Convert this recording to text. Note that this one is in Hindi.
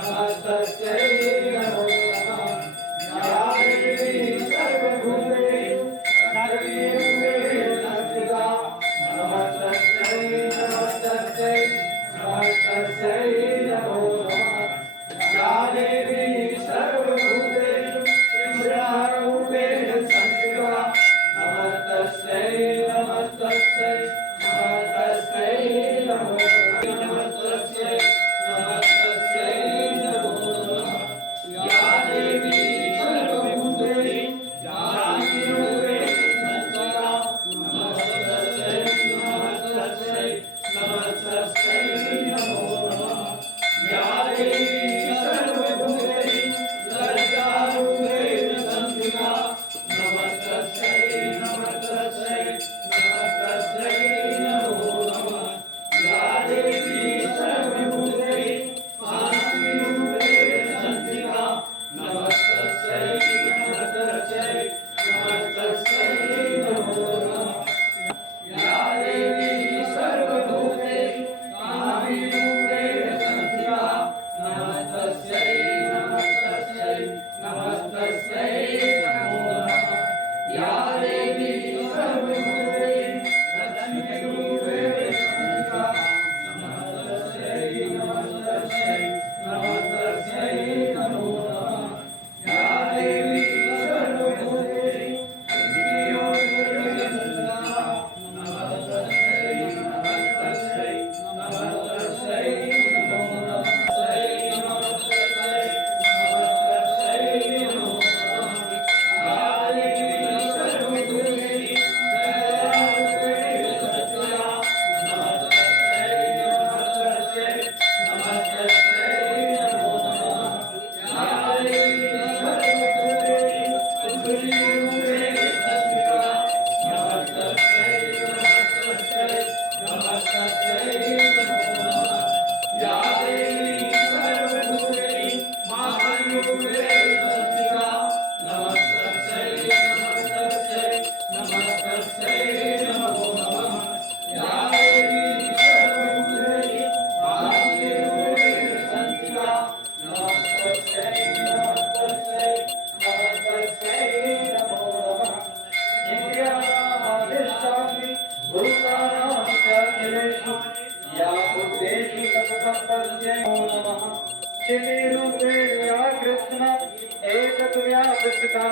नमस्तस्यै कृष्ण एक व्यापृष्टा